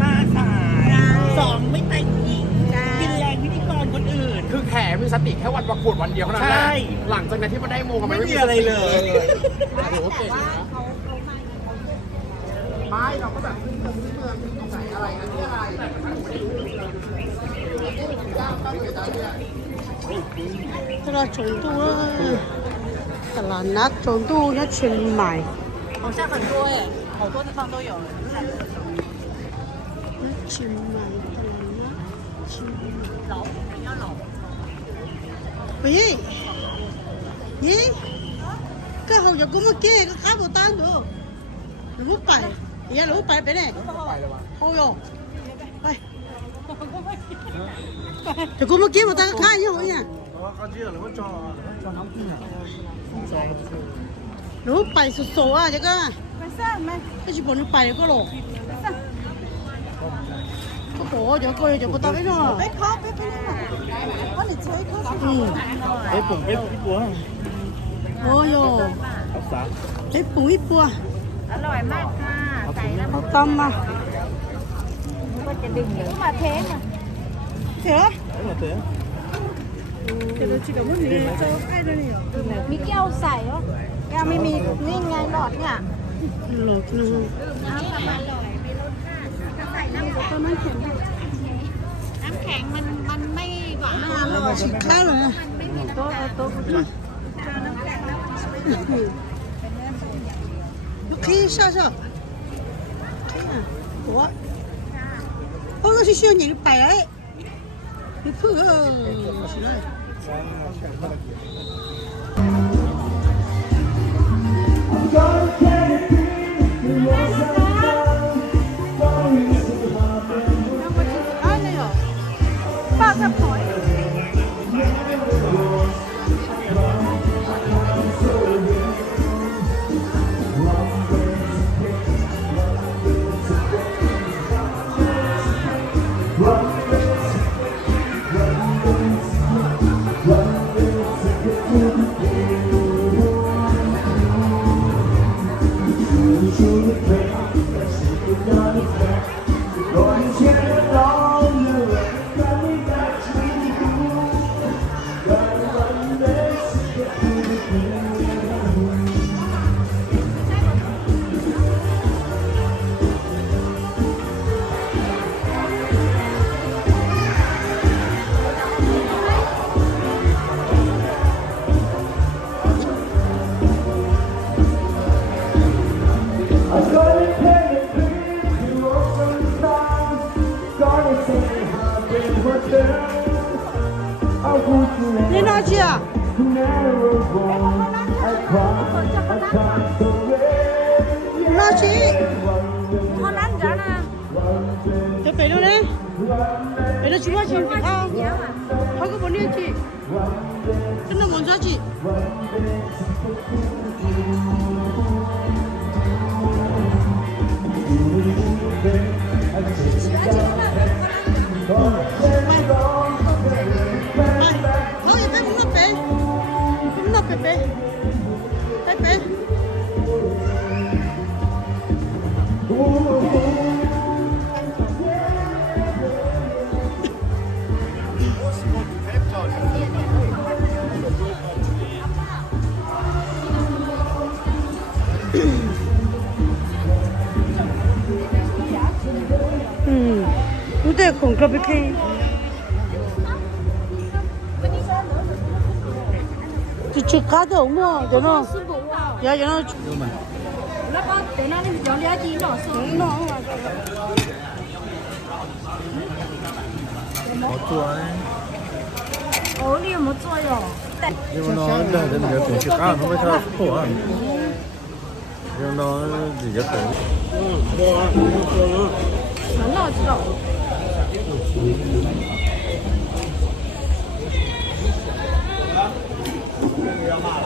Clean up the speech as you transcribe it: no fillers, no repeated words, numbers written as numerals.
มาสายสองไม่แต่งหญิงกินแรงพิธีกรคนอื่นคือแขมีสติแค่วันประกวดวันเดียวเท่านั้นแหละหลังจากนั้นที่มันได้โมก็ไม่มีอะไรเลยโอ้โหเก่งนะไม่เราก็แบบขึ้นเมืองตรงไหนอะไรอันนี้อะไรแต่ถ้าหนูไม่รู้ตลาด成都啊，ตลาดนัด成都要去买。好像很多哎，好多地方都有。去买的呢，去老，要老。喂，咦，cái hậu giờ cũng mới kia có khá bồ tan được, đừng lúc bài, giờ lúc bài bên này, hậu giờ,ไปจะกูเมื่อกี้มาตั้งค่ายยังไงเนี่ยรู้ไปสุดๆอ่ะจ๊ะก็ก็จะบ่นไปก็หรอกโอ้โหเดี๋ยวก็เลยจะบ่ตั้งไอ้เนาะไปคอไปนี่น่ะว่า你吹คอไอ้ปุ่งไอ้ปัวโอ้ยไอ้ปุ๋ยปัวอร่อยมากค่ะใส่แล้วเขาตำมาก็จะดึงเลยมาเทสอ่ะเถอะมีแก้วใส่เหรอแก้วไม่มีนี่ไงหลอดเนี่ยหลอดนึงน้ำทำอร่อยไม่ลดค่าใส่น้ำแข็งมันแข็งน้ำแข็งมันไม่หวานอร่อยชิคข้าวเลยโต๊ะน้ำแข็งลูกขี้笑笑可以啊我那是需要你摆来你破起来爆个腿你哪去啊？哪去？好难着呢在北头呢？北头去哪去？啊，跑个半天去，真的往啥去？不对，红可不可以？就去卡头嘛，对喏，要那。แล้วก็เดี๋ยวนั่นเดี๋ยวเลี้ยจีนหน่อยสิ喏。好做呢。哦，你有冇做哟？因为呢，那人家东西干，他们他破案。因为呢，人家东。那我知道。不要骂了。